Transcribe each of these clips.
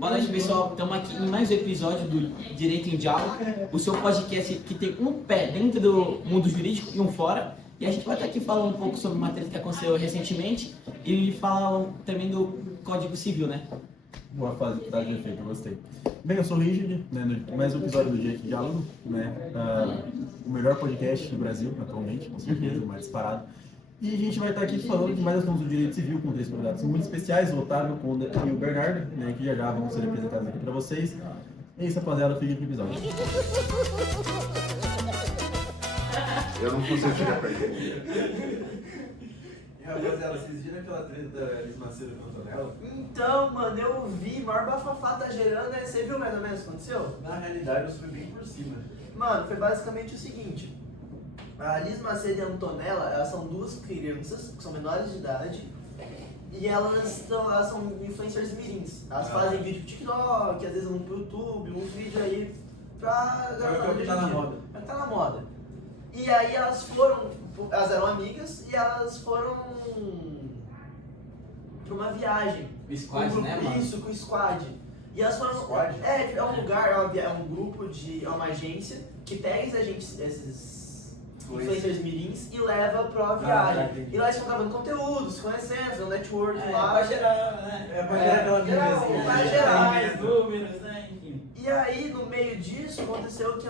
Boa noite, pessoal. Estamos aqui em mais um episódio do Direito em Diálogo, o seu podcast que tem um pé dentro do mundo jurídico e um fora. E a gente vai estar aqui falando um pouco sobre uma treta que aconteceu recentemente e falar também do Código Civil, né? Boa fase, tá de efeito, gostei. Bem, eu sou o Rigid, né, mais um episódio do Direito em Diálogo, né, o melhor podcast do Brasil atualmente, com certeza, o mais disparado. E a gente vai estar aqui falando de mais assuntos do direito civil com três convidados muito especiais, o Otávio, o Conda e o Bernardo, né, que já vão ser apresentados aqui para vocês. É isso, rapaziada, fiquem pro episódio. Eu não consigo chegar perto dele. E rapaziada, vocês viram aquela treta da Liz Macedo com a Antonella? Então, mano, eu vi, maior bafafá tá gerando, né? Você viu mais ou menos o que aconteceu? Na realidade, eu subi bem por cima. Mano, foi basicamente o seguinte. A Liz Macedo e a Antonella, elas são duas crianças, que são menores de idade, e elas são influencers mirins. Elas fazem vídeo pro TikTok, às vezes vão pro YouTube, uns vídeos aí pra... É o que tá na moda. É o que tá na moda. E aí elas eram amigas e elas foram pra uma viagem. O squad, Com né, mano? Isso, com o squad. E elas foram... Squad? É um lugar, é um grupo é uma agência que pega esses influencers mirins e leva pra viagem. Entendi. E lá eles estão gravando conteúdo, se conhecendo, fazendo network lá. Pra gerar, né? É, pra gerar aquela mídiazinha. Pra gerar. Mais números, né? Enfim. E aí, no meio disso, aconteceu que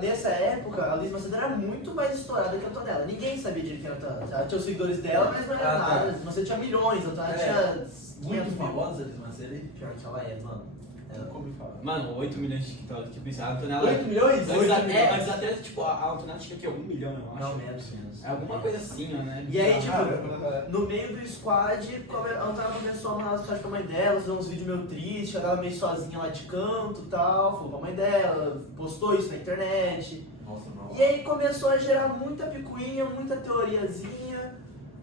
nessa época, a Liz Macedo era muito mais estourada que a Antonella. Ninguém sabia direito quem era a Antonella. Ela tinha os seguidores dela, mas não era nada. A Liz Macedo tinha milhões, a Antonella tinha... Muito famosa a Liz Macedo aí. Pior que ela é, mano. Nunca ouvi falar. Mano, 8 milhões de TikTok, tipo isso. A Antonella... 8 milhões? Antes até, tipo, a Antonella tinha que 1 milhão, eu acho. Não, menos. É alguma coisa assim, né? E aí, tipo, Caramba. no meio do squad, a Antonella começou a mandar mensagem pra mãe dela, fazer uns vídeos meio tristes, ela meio sozinha lá de canto e tal, falou pra mãe dela, postou isso na internet. Nossa, não. E aí começou a gerar muita picuinha, muita teoriazinha,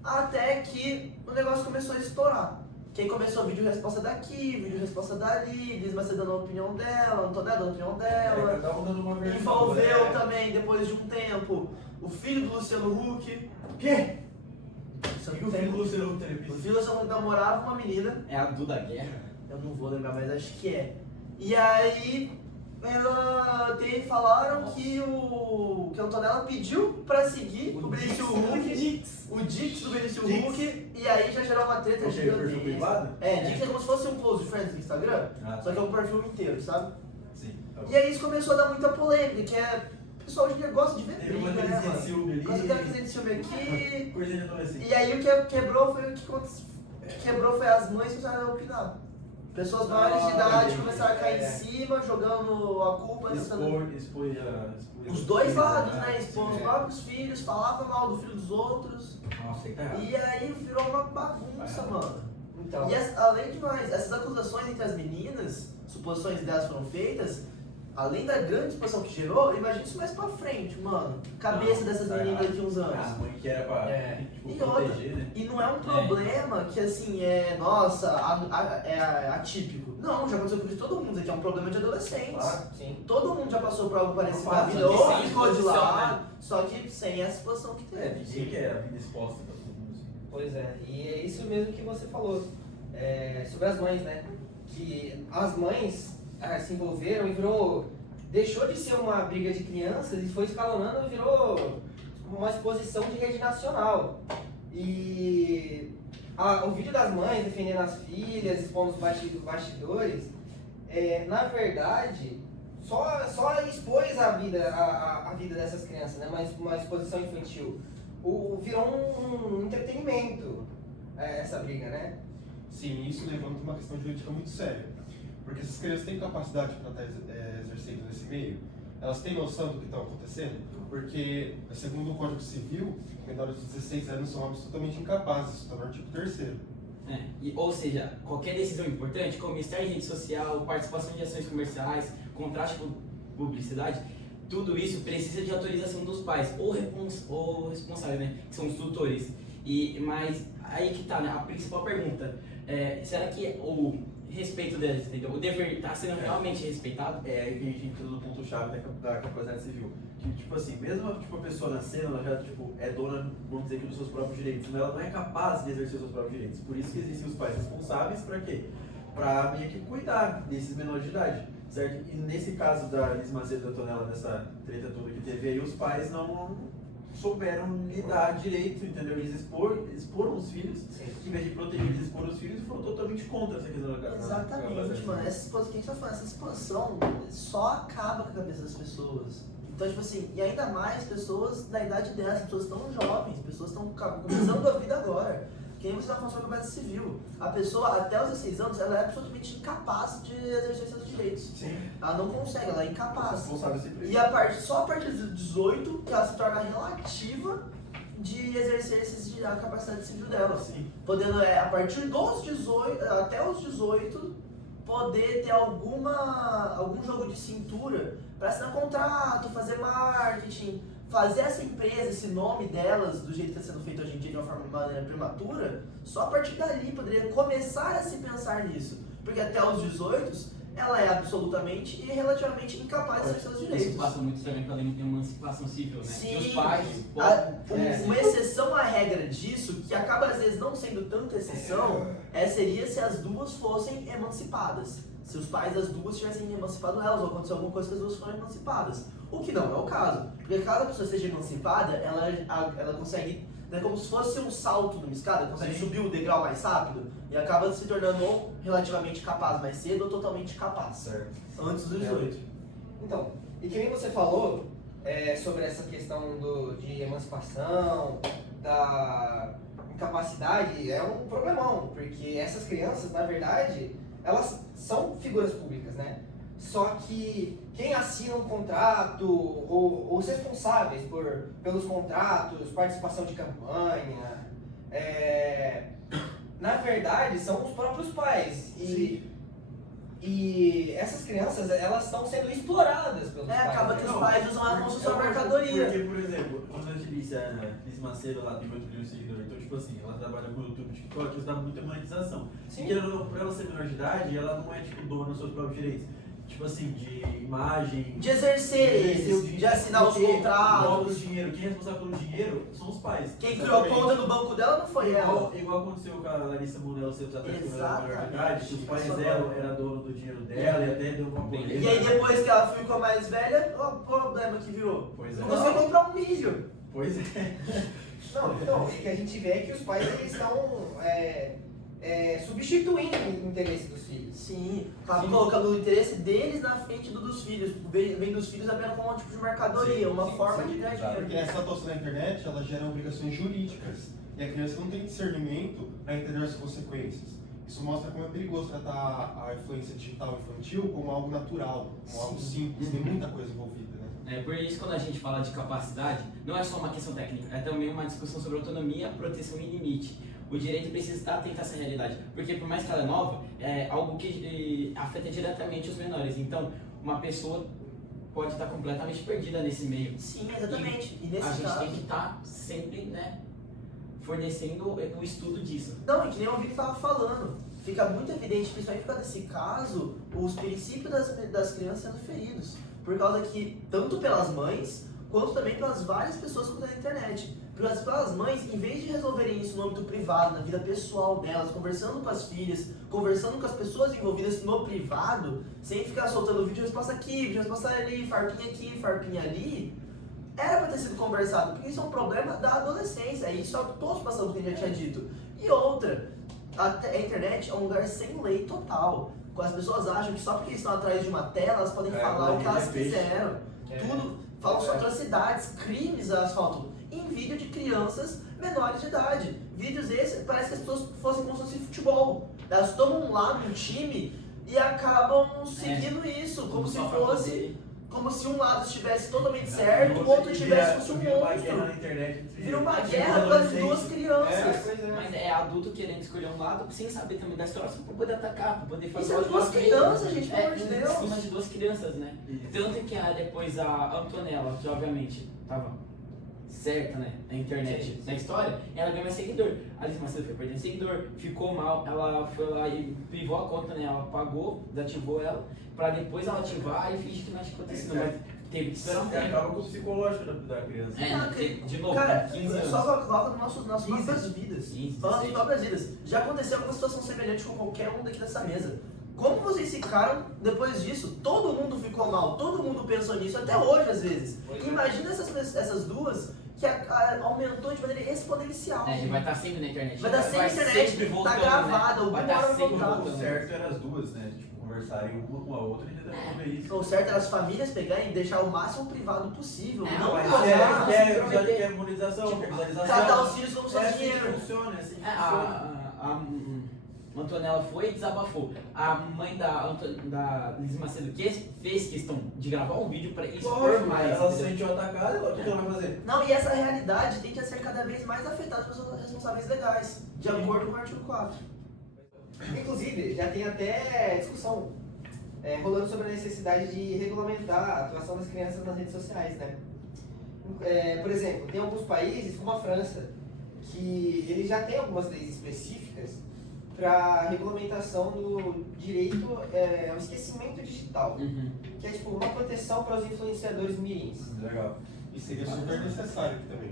até que o negócio começou a estourar. Que aí começou vídeo resposta daqui, vídeo resposta dali, Liz Macedo dando a opinião dela, Antonella dando a opinião dela. Eu tava dando uma versão. Envolveu também, depois de um tempo, o filho do Luciano Huck. Quê? E o filho do Luciano Huck O teve filho do Luciano Huck namorava uma menina, É a Duda Guerra. eu não vou lembrar, mas acho que é. E aí, falaram que a Antonella pediu pra seguir o Benício Huck, o Dix do Benício Dix. Huck, e aí já gerou uma treta Ok, o perfil gigantesca. privado? É, Dix é como se fosse um close friends do Instagram, Ah, só que é um perfil inteiro, sabe? Sim. E aí isso começou a dar muita polêmica, que é... O pessoal hoje em dia gosta de ver Teve uma briga, né, crisinha de mano? ciúme ali. Gosta daquela crisinha de ciúme aqui. Coisinha de adolescente. E aí o que quebrou foi foi as mães que começaram a opinar. Pessoas maiores de idade começaram a cair em cima, jogando a culpa. Expor Os dois lados, né? Expor os próprios filhos, falava mal do filho dos outros. Nossa, aí tá errado. E aí virou uma bagunça, mano. Então, E além de mais, essas acusações entre as meninas, suposições delas foram feitas, além da grande exposição que gerou, imagina isso mais pra frente, mano. Cabeça dessas tá meninas errado. daqui a uns anos. A mãe que era pra tipo, E outra, proteger, né? e não é um problema que assim é atípico. Não, já aconteceu com todo mundo aqui, é um problema de adolescentes. Claro. sim. Todo mundo já passou por algo parecido Não na passa, vida, só que ou sem ficou de exposição, lado, só que sem essa exposição que É, teve. ninguém quer a vida exposta pra todo mundo. Pois é, e é isso mesmo que você falou sobre as mães, né? Que as mães se envolveram e deixou de ser uma briga de crianças e foi escalonando e virou uma exposição de rede nacional. E o vídeo das mães defendendo as filhas, expondo os bastidores, na verdade, só expôs a vida dessas crianças, né? Uma exposição infantil. Virou um entretenimento essa briga, né? Sim, isso levanta uma questão jurídica muito séria. Porque essas crianças têm capacidade para estar exercendo nesse meio? Elas têm noção do que está acontecendo? Porque, segundo o Código Civil, menores de 16 anos são absolutamente incapazes, isso está no artigo 3º. Ou seja, qualquer decisão importante, como estar em rede social, participação de ações comerciais, contrato com publicidade, tudo isso precisa de autorização dos pais ou responsável, né? Que são os tutores. Mas aí que tá, né? A principal pergunta, será que o respeito deles, entendeu? O dever está sendo realmente respeitado? É aí que a gente entra no ponto-chave da capacidade civil. Que, tipo assim, mesmo tipo, a pessoa nascendo, ela já tipo, é dona, vamos dizer, dos seus próprios direitos, mas ela não é capaz de exercer os seus próprios direitos. Por isso que existem os pais responsáveis, para quê? pra meio que cuidar desses menores de idade, certo? E nesse caso da Liz Macedo e da Antonella, nessa treta toda que teve aí, os pais não souberam lidar direito, entendeu? Eles exporam os filhos, em vez de proteger, eles exporam os filhos e foram totalmente contra essa questão da Exatamente, mano. Essa exposição, quem tá falando, essa exposição só acaba com a cabeça das pessoas. Então, tipo assim, e ainda mais pessoas da idade dessa, pessoas tão jovens, pessoas estão começando a vida agora. Quem você está falando sobre a base civil? A pessoa, até os 16 anos, ela é absolutamente incapaz de exercer seus direitos. Sim. Ela não consegue, ela é incapaz. Responsável sempre. E só a partir dos 18 que ela se torna relativa de exercer a capacidade civil dela. Sim. Podendo, a partir dos 18, até os 18, poder ter algum jogo de cintura para assinar contrato, fazer marketing, fazer essa empresa, esse nome delas, do jeito que está sendo feito hoje em dia de uma maneira prematura, só a partir dali poderia começar a se pensar nisso. Porque até os 18, ela é absolutamente e relativamente incapaz de exercer seus direitos. Isso passa muito também pela emancipação civil, né? Sim, Que os pais uma exceção à regra disso, que acaba às vezes não sendo tanta exceção, seria se as duas fossem emancipadas. Se os pais das duas tivessem emancipado elas, ou aconteceu alguma coisa que as duas foram emancipadas. O que não é o caso. Porque caso a pessoa seja emancipada, ela consegue, né, como se fosse um salto numa escada, consegue subir o degrau mais rápido e acaba se tornando ou relativamente capaz mais cedo ou totalmente capaz. Certo. Antes dos 18. Então, e que nem você falou sobre essa questão de emancipação, da incapacidade, é um problemão, porque essas crianças, na verdade, elas são figuras públicas, né? Só que quem assina um contrato, ou os responsáveis pelos contratos, participação de campanha, na verdade são os próprios pais. E essas crianças, elas estão sendo exploradas pelos pais. Acaba que os pais usam ela como se fosse uma mercadoria. Porque, por exemplo, quando a gente disse a Liz Macedo, lá tem 8 milhões de seguidores, então, tipo assim, ela trabalha com o YouTube, TikTok, isso dá muita monetização. Sim. E querendo ou não, por ela ser menor de idade, ela não é, tipo, dona dos seus próprios direitos. Tipo assim, de imagem... De exercer, de assinar os contratos. Dinheiro. Quem é responsável pelo dinheiro são os pais. Quem criou a conta do banco dela não foi ela. Igual aconteceu com a Larissa Manoela Santos atrás quando ela era menor de idade, que os pais Exatamente. dela eram dono do dinheiro dela e até deu uma polêmica. E aí depois que ela ficou mais velha, olha o problema que virou. Pois é. Não conseguiu comprar um milho. Pois é. Não, então, o que a gente vê é que os pais eles estão substituindo o interesse dos filhos. Sim, tava colocando o interesse deles na frente dos filhos. Vem dos filhos apenas como um tipo de mercadoria, uma forma de ganhar dinheiro. Porque essa atuação na internet, ela gera obrigações jurídicas. E a criança não tem discernimento para entender as consequências. Isso mostra como é perigoso tratar a influência digital infantil como algo natural, como algo simples, tem muita coisa envolvida, né? Por isso, quando a gente fala de capacidade, não é só uma questão técnica, é também uma discussão sobre autonomia, proteção e limite. O direito precisa estar atento a essa realidade, porque por mais que ela é nova, é algo que afeta diretamente os menores. Então, uma pessoa pode estar completamente perdida nesse meio. Sim, exatamente. E nesse A gente caso... tem que estar sempre, né, fornecendo o estudo disso. Não, e que nem o Vitor estava falando. Fica muito evidente, principalmente por causa desse caso, os princípios das crianças sendo feridos. Por causa que, tanto pelas mães, quanto também pelas várias pessoas que estão na internet. Pelas mães, em vez de resolverem isso no âmbito privado, na vida pessoal delas, conversando com as filhas, conversando com as pessoas envolvidas no privado, sem ficar soltando vídeo resposta aqui, vídeo resposta ali, farpinha aqui, farpinha ali, era para ter sido conversado, porque isso é um problema da adolescência, e isso é o que todos passamos, que a gente já tinha dito. E outra, a internet é um lugar sem lei total. As pessoas acham que só porque eles estão atrás de uma tela, elas podem falar o que elas quiseram. Tudo, falam só atrocidades, crimes elas faltam. Em vídeo de crianças menores de idade. Vídeos esses, parece que as pessoas fossem como se fosse futebol. Elas tomam um lado do time e acabam seguindo isso, como se fosse... Como se um lado estivesse totalmente certo, o outro tivesse fosse um monstro. Vira uma guerra das duas crianças. Mas é adulto querendo escolher um lado sem saber também da história, só pra poder atacar, pra poder fazer Isso é duas crianças, gente, pelo amor de Deus. Em cima de duas crianças, né? Tanto que depois a Antonella, que obviamente tava certa, né, na internet, na história, ela ganhou mais seguidor. A Liz Macedo foi perdendo seguidor, ficou mal, ela foi lá e privou a conta, né, ela apagou, desativou ela, pra depois ela ativar e fingir que não tinha acontecido. Mas teve que esperar um Você tempo. acaba com o psicológico da criança. De novo, Cara, 15 anos. só coloca nas nossas próprias vidas. 15, Nossas 16. próprias vidas. Já aconteceu alguma situação semelhante com qualquer um daqui dessa mesa. Como vocês ficaram depois disso? Todo mundo ficou mal, todo mundo pensou nisso, até hoje às vezes. Pois é. Imagina essas duas que aumentou de maneira exponencial. Ele vai estar sempre na internet. Vai dar sempre na internet, tá gravada, né? Vai alguma hora estar sempre voltar. O voltando. certo era as duas, né? Tipo, conversarem uma com a outra e tentar resolver isso. O certo era as famílias pegarem e deixar o máximo privado possível. Não Mas postar, quer monetização, quer visualização. tratar os filhos como É seus assim que dinheiro. funciona, é assim que É, funciona. a Antonella foi e desabafou. A mãe da Liz Macedo fez questão de gravar um vídeo pra expor Lógico, mais. ela se entendeu? sentiu atacada, o que ela vai fazer? Não, e essa realidade tem que ser cada vez mais afetada pelos responsáveis legais, de acordo com o artigo 4. Inclusive, já tem até discussão rolando sobre a necessidade de regulamentar a atuação das crianças nas redes sociais, né? Por exemplo, tem alguns países, como a França, que eles já têm algumas leis específicas para regulamentação do direito ao esquecimento digital, Uhum. que é tipo uma proteção para os influenciadores mirins. Legal. E seria super necessário aqui também.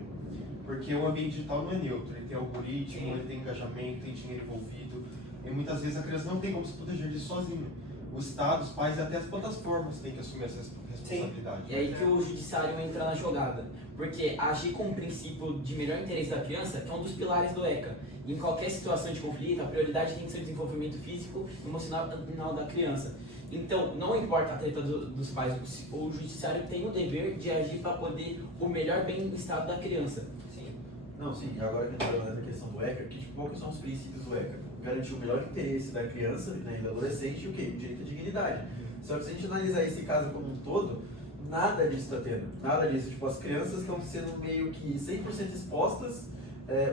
Porque o ambiente digital não é neutro, ele tem algoritmo, Sim. ele tem engajamento, tem dinheiro envolvido. E muitas vezes a criança não tem como se proteger disso sozinha. O Estado, os pais e até as plataformas têm que assumir essa responsabilidade. E aí que o judiciário entra na jogada. Porque agir com o princípio de melhor interesse da criança, que é um dos pilares do ECA. Em qualquer situação de conflito, a prioridade tem que ser o desenvolvimento físico e emocional da criança. Então, não importa a treta dos pais, o judiciário tem o dever de agir para poder o melhor bem-estar da criança. Sim. Não, sim, e agora que a gente está falando dessa questão do ECA, que, tipo, quais são os princípios do ECA? Garantir o melhor interesse da criança, né, e do adolescente e o quê? O direito à dignidade. Só que se a gente analisar esse caso como um todo, nada disso está tendo. Nada disso. Tipo, as crianças estão sendo meio que 100% expostas,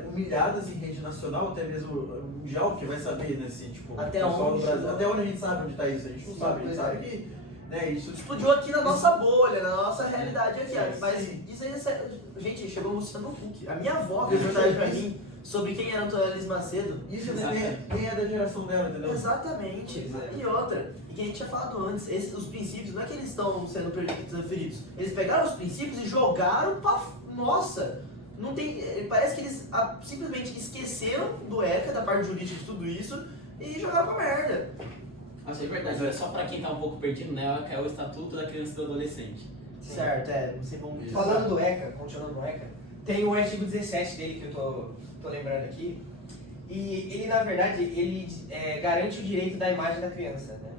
humilhadas em rede nacional, até mesmo mundial, que vai saber, né, se, tipo, Até o pessoal onde do Brasil, chegou. até onde a gente sabe onde está isso, a gente não Sim, sabe, a gente pois sabe que, né, isso, tipo, Explodiu aqui na nossa bolha, na nossa realidade aqui. Sim, Mas sim. isso aí é sério. Gente, chegou o Luciano Huck. A minha avó fez reportagem pra mim sobre quem era Antonella Liz Macedo. isso nem é da geração dela, entendeu? Exatamente. Pois é. E outra, e que a gente tinha falado antes, os princípios, não é que eles estão sendo transferidos. Eles pegaram os princípios e jogaram pra. Nossa! Não tem. Parece que eles simplesmente esqueceram do ECA, da parte jurídica de tudo isso, e jogaram pra merda. Nossa, é verdade, só para quem tá um pouco perdido, né, é o Estatuto da Criança e do Adolescente. Certo, não sei como. Falando do ECA, continuando no ECA, tem o artigo 17 dele que eu tô lembrando aqui. E ele, na verdade, ele garante o direito da imagem da criança, né?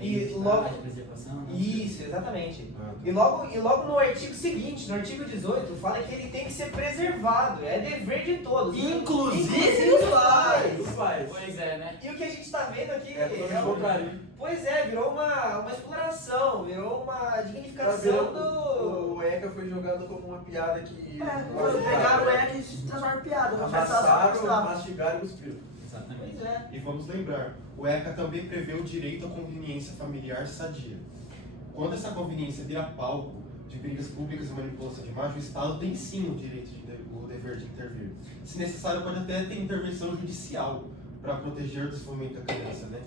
E logo- de preservação, né? Isso, exatamente. E logo no artigo seguinte, no artigo 18, fala que ele tem que ser preservado, é dever de todos. Inclusive os pais! Os pais. Pois é, né? E o que a gente tá vendo aqui É totalmente contrário. Pois é, virou uma exploração, virou uma Tá dignificação vendo? do... O ECA foi jogado como uma piada que. Pegaram o ECA e se transformaram em piada. Vamos Amassaram, pensar. mastigaram e cuspiram. Exatamente. Pois é. E vamos lembrar, o ECA também prevê o direito à conveniência familiar sadia. Quando essa conveniência vira palco de brigas públicas e manipulação de imagem, o Estado tem sim o dever de intervir. Se necessário, pode até ter intervenção judicial para proteger o desenvolvimento da criança, né?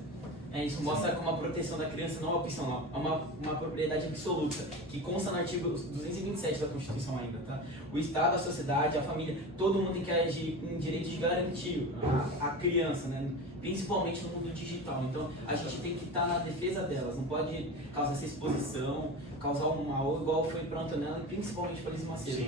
Isso mostra como a proteção da criança não é opcional, é uma propriedade absoluta, que consta no artigo 227 da Constituição ainda, tá? O Estado, a sociedade, a família, todo mundo tem que agir em direito de garantir a criança, né? Principalmente no mundo digital. Então, a gente tem que estar na defesa delas, não pode causar essa exposição, causar um mal, igual foi para Antonella e principalmente para Liz Macedo.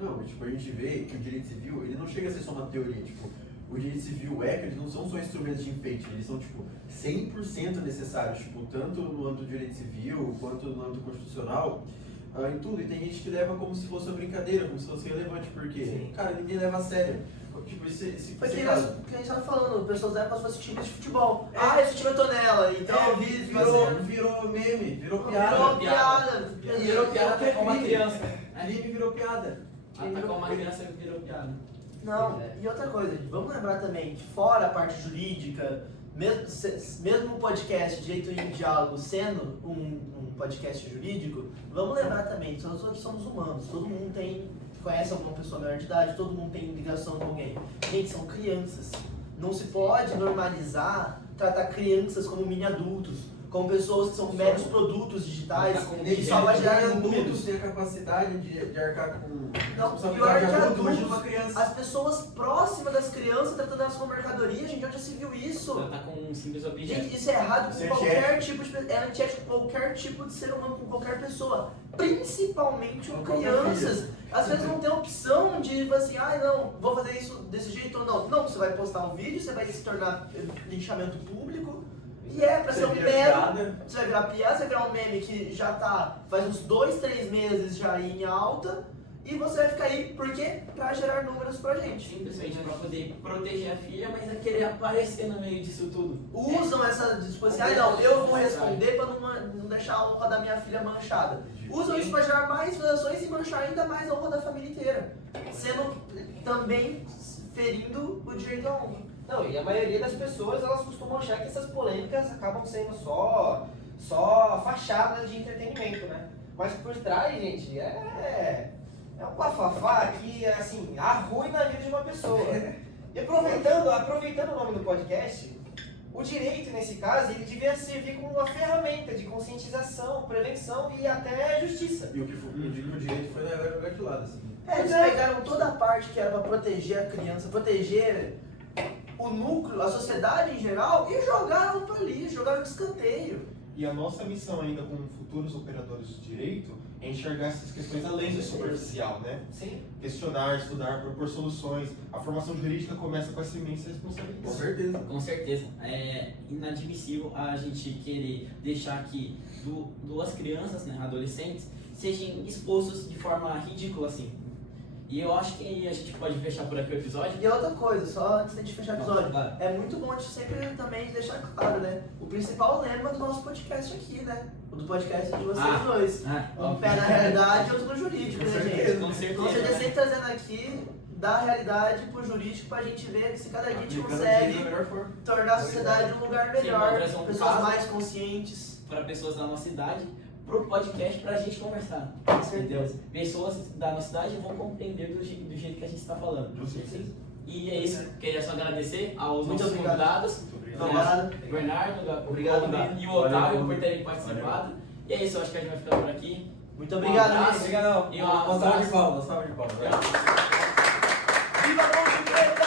Não, tipo, a gente vê que o direito civil, ele não chega a ser só uma teoria, tipo, o direito civil, o ECA, eles não são só instrumentos de enfeite, eles são, tipo, 100% necessários, tipo, tanto no âmbito do direito civil, quanto no âmbito constitucional, em tudo. E tem gente que leva como se fosse uma brincadeira, como se fosse relevante, porque, Sim. cara, ninguém leva a sério. Tipo, Foi que caso. a gente tava falando, pessoas levam como se fosse time de futebol. Esse time é Antonella, então Virou meme, virou Virou piada. piada. Virou piada Até com uma crime. criança. Crime virou piada. Atacar uma criança virou piada. Não, e outra coisa, vamos lembrar também que fora a parte jurídica, mesmo o podcast Direito em Diálogo sendo um podcast jurídico, vamos lembrar também que nós todos somos humanos, todo mundo conhece alguma pessoa menor de idade, todo mundo tem ligação com alguém. Gente, são crianças. Não se pode normalizar tratar crianças como mini adultos. como pessoas que são meros produtos digitais, que só Ele vai gerar adultos números. tem a capacidade de arcar com Não, responsabilidade pior que adulto, imagina uma adultos, criança. as pessoas próximas das crianças tratando elas como mercadoria, gente, onde já se viu isso? Tá com um simples objeto. Gente, isso é errado Isso é com qualquer tipo de é antiético com qualquer tipo de ser humano, com qualquer pessoa, principalmente com Com qualquer crianças. Às vezes não tem opção de falar assim, ah não, vou fazer isso desse jeito ou não. Não, você vai postar um vídeo, você vai se tornar linchamento público, e é pra ser um meme. Você vai virar piada, você vai virar um meme que já tá faz uns 2, 3 meses já aí em alta, e você vai ficar aí, por quê? Pra gerar números pra gente. Simplesmente pra poder proteger a filha, mas é querer aparecer no meio disso tudo. Usam essa disposição, ah não, eu vou responder pra não deixar a honra da minha filha manchada. Usam isso pra gerar mais visualizações e manchar ainda mais a honra da família inteira. Sendo também ferindo o direito à honra. Não, e a maioria das pessoas, elas costumam achar que essas polêmicas acabam sendo só fachadas de entretenimento, né? Mas por trás, gente, é um bafafá que, assim, arruina a vida de uma pessoa. E aproveitando o nome do podcast, o direito, nesse caso, ele devia servir como uma ferramenta de conscientização, prevenção e até justiça. E o que o direito foi jogar de lado, assim. Eles pegaram toda a parte que era pra proteger a criança, proteger o núcleo, a sociedade em geral, e jogaram pra lixo, jogaram no escanteio. E a nossa missão ainda como futuros operadores de direito é enxergar essas questões além do superficial, né? Sim. Questionar, estudar, propor soluções. A formação jurídica começa com essa imensa responsabilidade. Com certeza. Com certeza. É inadmissível a gente querer deixar que duas crianças, né, adolescentes, sejam expostos de forma ridícula assim. E eu acho que a gente pode fechar por aqui o episódio. E outra coisa, só antes de fechar o episódio, Vai. é muito bom a gente sempre também deixar claro, né? O principal lema do nosso podcast aqui, né? O do podcast de vocês dois. Um óbvio. pé na realidade e outro no jurídico, né, gente? Com certeza. Então, você né? sempre trazendo aqui da realidade pro jurídico pra gente ver que se cada dia a gente Aplicando consegue da melhor forma. tornar a sociedade um lugar melhor, Sim, vamos trazer um pessoas caso. mais conscientes. Para pessoas da nossa idade, pro podcast pra gente conversar. Com certeza. Pessoas da nossa idade vão compreender do jeito que a gente está falando. Com certeza. E é isso. Queria só agradecer aos Muito nossos obrigado. convidados, Muito obrigado. Obrigado. Bernardo, Obrigado, o Bernardo. e o Otávio Valeu. por terem participado. E é isso, eu acho que a gente vai ficar por aqui. Muito obrigado, Um abraço. Luiz. E um Uma salva de abraço. palmas, uma salva de palmas. Viva a Monte Preto!